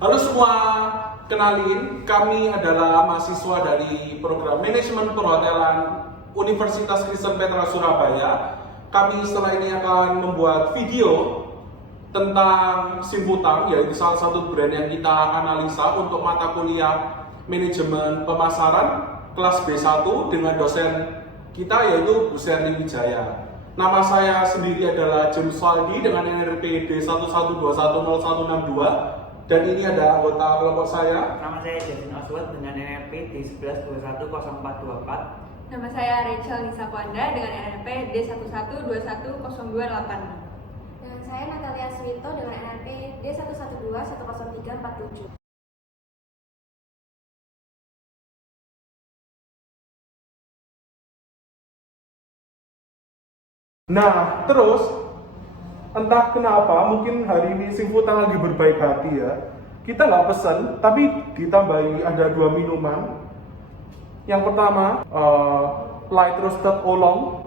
Halo semua, kenalin kami adalah mahasiswa dari program Manajemen Perhotelan Universitas Kristen Petra Surabaya. Kami setelah ini akan membuat video tentang Simputang, yaitu salah satu brand yang kita analisa untuk mata kuliah Manajemen Pemasaran kelas B1 dengan dosen kita yaitu Bu Serni Wijaya. Nama saya sendiri adalah James Waldi dengan NRP D11210162. Dan ini ada anggota kelompok saya. Nama saya Jason Oswald dengan NRP D11210424. Nama saya Rachel Nisa Kwanda dengan NRP D11210286. Dengan saya Natalia Suwito dengan NRP D11210347. Nah, terus entah kenapa mungkin hari ini Simputang lagi berbaik hati ya. Kita nggak pesan, tapi ditambahi ada 2 minuman. Yang pertama light roasted oolong,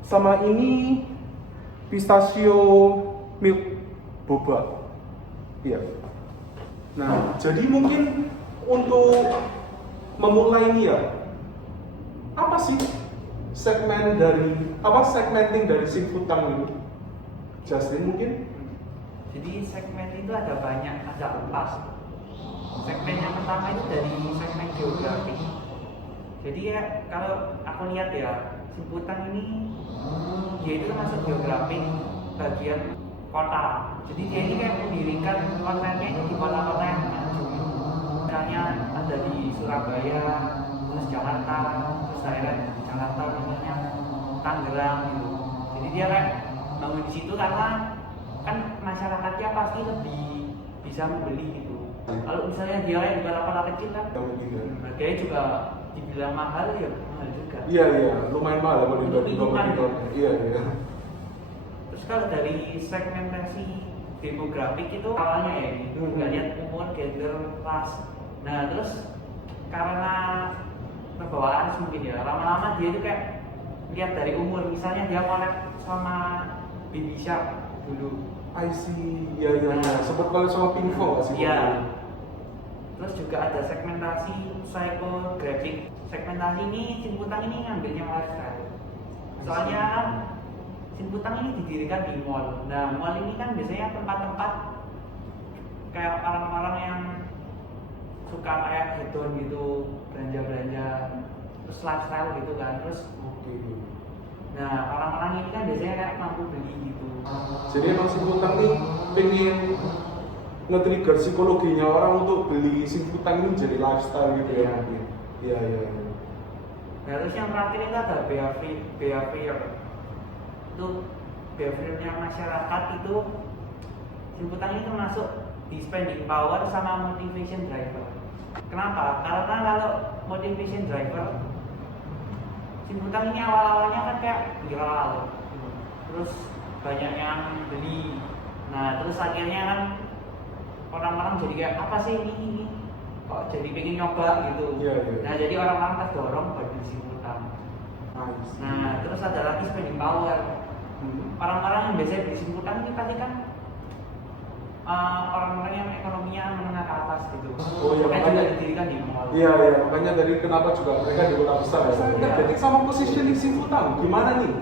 sama ini pistachio milk boba. Iya. Nah, jadi mungkin untuk memulai ini ya, apa sih segmenting dari Simputang ini? Justin mungkin? Jadi segmen itu ada banyak, ada 4. Segmen yang pertama itu dari segmen geografi. Jadi ya kalau aku lihat ya, Simputang ini dia itu masuk geografi bagian kota. Jadi dia ini kayak mendirikan kontennya itu di kota-kota yang maju. Misalnya ada di Surabaya, terus Jakarta, terus daerah Jakarta misalnya Tangerang gitu. Jadi dia kayak bangun di situ karena kan masyarakatnya pasti lebih bisa membeli gitu. Kalau misalnya dia di kota-kota kecil kan, harganya juga dibilang mahal ya mahal juga. Iya, lumayan mahal kalau di Iya. Terus kalau dari segmentasi demografik itu awalnya ya ini, nggak lihat umur, gender, ras. Nah terus karena perbawaan mungkin ya, lama-lama dia itu kayak lihat dari umur, misalnya dia collab sama Baby Shark dulu. I see, iya. Sempat kalau sama Pinfo nggak sih? Iya. Terus juga ada segmentasi psychographic. Segmentasi ini Simputang ini ngambilnya lifestyle. Soalnya kan Simputang ini didirikan di mall. Nah, mall ini kan biasanya tempat-tempat kayak orang-orang yang suka kayak hedon gitu, belanja-belanja, terus lifestyle gitu kan. Terus nah, orang-orang ini kan biasanya kayak mampu beli gitu. Jadi emang Simputang nih pengen nge-trigger psikologinya orang untuk beli Simputang ini jadi lifestyle gitu ya mungkin. Iya. Nah, terus yang terakhir itu ada behavior. Itu behaviornya masyarakat itu Simputang ini termasuk di spending power sama motivation driver. Kenapa? Karena kalau motivation driver Simputang ini awal-awalnya kan kayak viral, terus banyak yang beli. Nah terus akhirnya kan orang-orang jadi kayak apa sih ini kok jadi pengen nyoba gitu. Iya. Nah jadi orang-orang terdorong bagi Simputang. Nah terus ada lagi spending power. Orang-orang yang biasanya beli Simputang ini pasti kan orang-orang yang ekonominya menengah ke atas gitu. Makanya didirikan di mall. Iya, makanya dari kenapa juga mereka di kota besar ya. Targeting sama positioning Simputang gimana nih,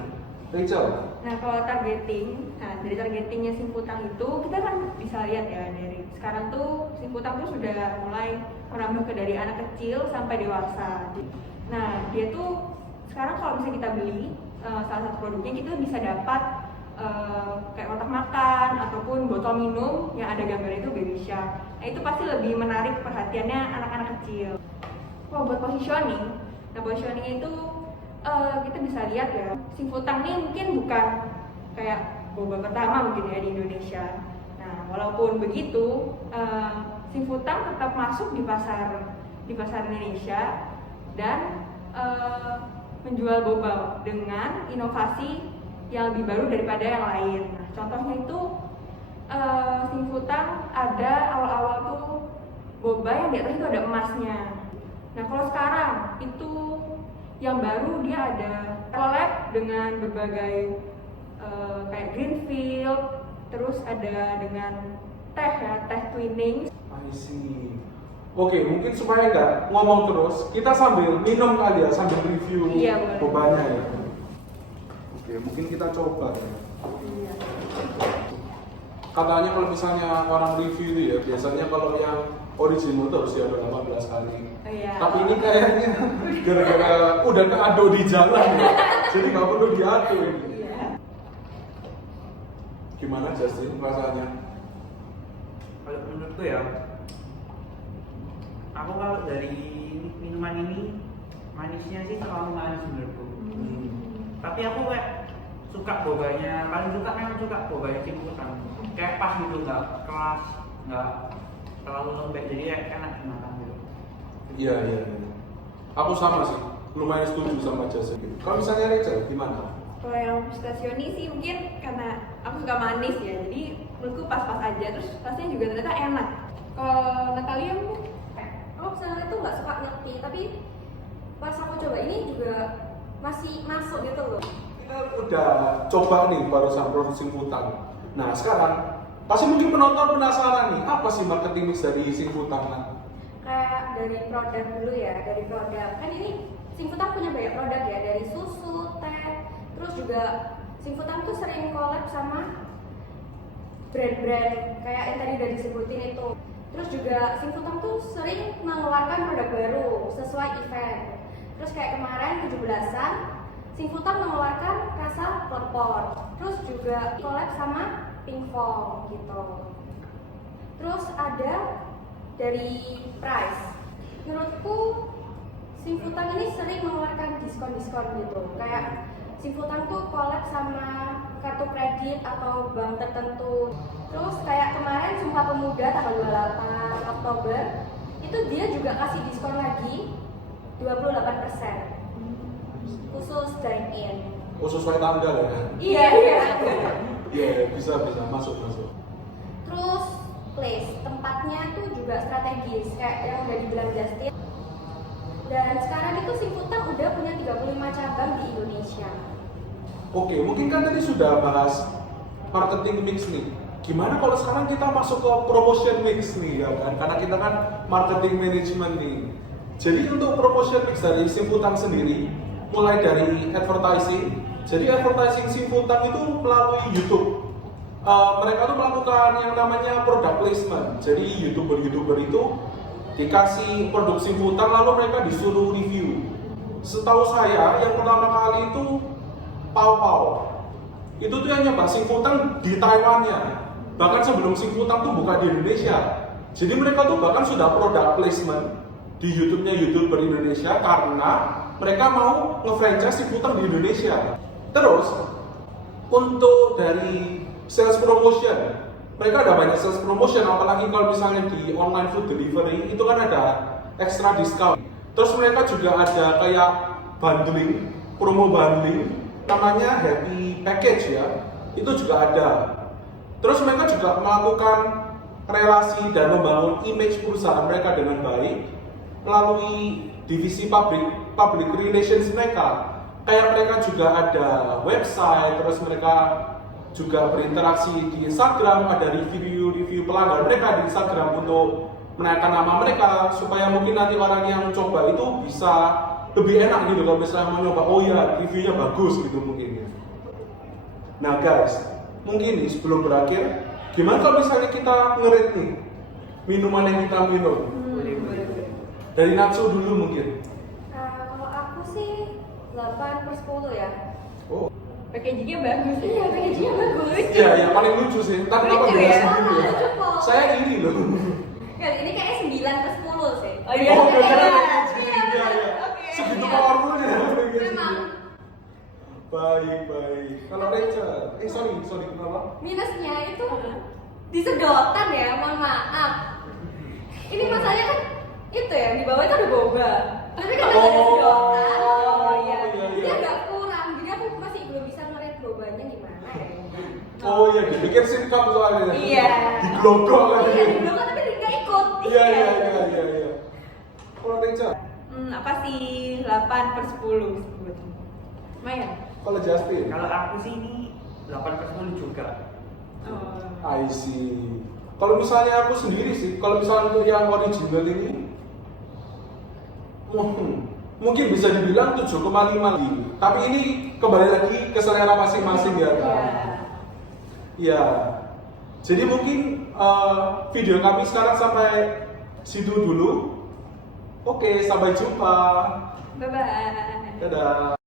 Rachel? Nah, kalau dari targetingnya Simputang itu kita kan bisa lihat ya dari sekarang tuh Simputang tuh sudah mulai merambah ke dari anak kecil sampai dewasa. Nah, dia tuh sekarang kalau bisa kita beli salah satu produknya kita bisa dapat kayak kotak makan ataupun botol minum yang ada gambar itu Baby Shark. Nah, itu pasti lebih menarik perhatiannya anak-anak kecil. Kalau buat positioning, itu kita bisa lihat ya, Simputang ini mungkin bukan kayak boba pertama mungkin ya di Indonesia. Nah, walaupun begitu, Simputang tetap masuk di pasar Indonesia dan menjual boba dengan inovasi yang lebih baru daripada yang lain. Nah, contohnya itu Simputang ada awal-awal tuh boba yang di atas itu ada emasnya. Nah, kalau sekarang itu yang baru dia ada collab dengan berbagai kayak Greenfield, terus ada dengan teh ya, teh Twinings. I see. Oke, mungkin supaya nggak ngomong terus, kita sambil minum kali ya, sambil review Iya, boleh. bebannya ya. Oke, mungkin kita coba ya. Iya. Katanya kalau misalnya orang review itu ya, biasanya kalau yang original itu harus diaduk 18 kali. Iya. Tapi ini kayaknya gara-gara udah keaduk di jalan ya, jadi nggak perlu diaduk ini. Iya. Gimana Justin rasanya? Kalau menurutku ya, aku kalau dari minuman ini manisnya sih terlalu manis menurutku. Tapi aku kayak suka bobanya, paling suka memang suka bobanya simputan. Kayak pas gitu, nggak keras, nggak terlalu lembek, jadi kayak enak dimakan gitu. Iya. Aku sama sih, lumayan setuju sama Justin. Kalau misalnya Rachel, gimana? Kalau yang pistasioni sih mungkin karena aku suka manis ya, jadi menurutku pas-pas aja, terus rasanya juga ternyata enak. Kalau Natalia mungkin Aku sebenarnya tuh nggak suka milk tea, tapi pas aku coba ini juga masih masuk gitu loh. Kita udah coba nih barusan produk simputan. Nah sekarang pasti mungkin penonton penasaran nih, apa sih marketing mix dari simputan? Kayak dari produk dulu ya, dari produk. Kan ini Simputan punya banyak produk ya, dari susu, teh, terus juga Simputan tuh sering collab sama brand-brand kayak yang tadi udah disebutin itu. Terus juga Simputan tuh sering mengeluarkan produk baru sesuai event. Terus kayak kemarin 17-an, Simputan mengeluarkan rasa klepor. Terus juga collab sama Pinkfong gitu. Terus ada dari Price. Menurutku Simputan ini sering mengeluarkan diskon-diskon gitu. Kayak Simputan tuh collab sama kartu kredit atau bank tertentu. Terus kayak kemarin Sumpah Pemuda tanggal 28 Oktober itu dia juga kasih diskon lagi 28% khusus dine in. Khusus sesuai tanggal ya? Iya. Iya, bisa masuk. Terus place tempatnya tuh juga strategis kayak yang udah dibilang Justin. Dan sekarang itu Simputan udah punya 35 cabang di Indonesia. Oke, mungkin kan tadi sudah bahas marketing mix nih. Gimana kalau sekarang kita masuk ke promotion mix nih ya kan? Karena kita kan marketing management nih. Jadi untuk promotion mix dari Simputan sendiri, mulai dari advertising. Jadi advertising Simputan itu melalui YouTube. Mereka tuh melakukan yang namanya product placement. Jadi YouTuber itu dikasih produk Simputan lalu mereka disuruh review. Setahu saya yang pertama kali itu Pau. Itu tuh yang nyoba Simputan di Taiwannya. Bahkan sebelum Simputan tuh buka di Indonesia. Jadi mereka tuh bahkan sudah product placement di YouTube-nya YouTuber Indonesia karena mereka mau nge-franchise Simputan di Indonesia. Terus untuk dari sales promotion, mereka ada banyak sales promotion, apalagi kalau misalnya di online food delivery itu kan ada extra discount. Terus mereka juga ada kayak bundling, promo bundling, namanya Happy Package ya, itu juga ada. Terus mereka juga melakukan relasi dan membangun image perusahaan mereka dengan baik melalui divisi public relations mereka. Kayak mereka juga ada website, terus mereka juga berinteraksi di Instagram, ada review pelanggan mereka di Instagram untuk menaikkan nama mereka supaya mungkin nanti orang yang coba itu bisa lebih enak gitu kalau misalnya mau nyoba, oh ya reviewnya bagus gitu mungkin. Nah guys, mungkin nih sebelum berakhir, gimana kalau misalnya kita nge-rate nih minuman yang kita minum? Dari Natsu dulu mungkin. Kalau aku sih 8/10 ya. Oh. packagingnya bagus. Iya, packagingnya bagus. Iya, yang paling lucu sih. Tapi kenapa Lucu beda ya? sendiri ya? Lucu kok. Saya iri loh. Ya, ini kayaknya 9/10 sih. Oh iya. Oh, beda Iya. packaging. Iya, Iya, iya. Oke. Segitu Iya. powerfulnya. Memang. Baik. Kalau Rachel, sorry, kenapa? Minusnya itu di sedotan ya, mohon maaf. Ini masalahnya kan itu ya, di bawah itu ada boba. Tapi kan ada sedotan. iya. Jadi agak kurang. Jadi aku masih belum bisa ngeliat bobanya gimana ya. Oh iya, dipikir singkap soalnya. Iya. Diglodok kan. Iya, di belakang tapi nggak ikut. Iya. Kalau Rachel, Apa sih 8/10 sebetulnya? Lumayan. kalau Justin, Kalau aku sih ini 8/10 juga. Oh. I see. Kalau misalnya aku sendiri sih, kalau misalnya untuk yang original ini mungkin bisa dibilang 7,5 lagi. Tapi ini kembali lagi ke selera masing-masing ya kan. Ya. Jadi mungkin video kami sekarang sampai situ dulu. Oke, sampai jumpa. Bye bye. Dadah.